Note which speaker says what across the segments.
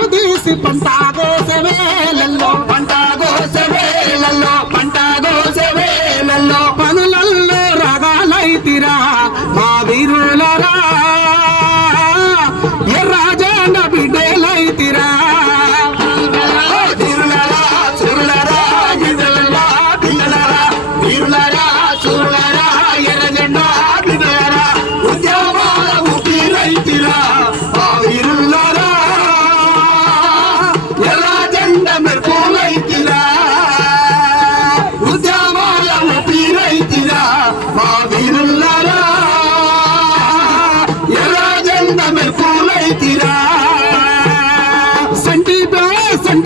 Speaker 1: 到底是笨蛋？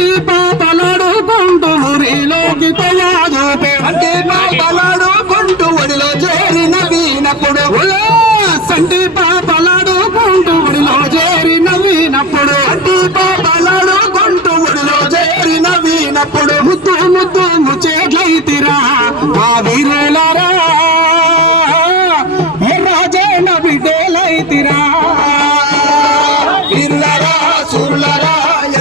Speaker 1: అంటే పాపలాడు కొండు మురిలోకి తయారుపే
Speaker 2: అంటే పాపలాడు కొండు ఒడిలో చేరిన వీనప్పుడు.
Speaker 1: సంటి పా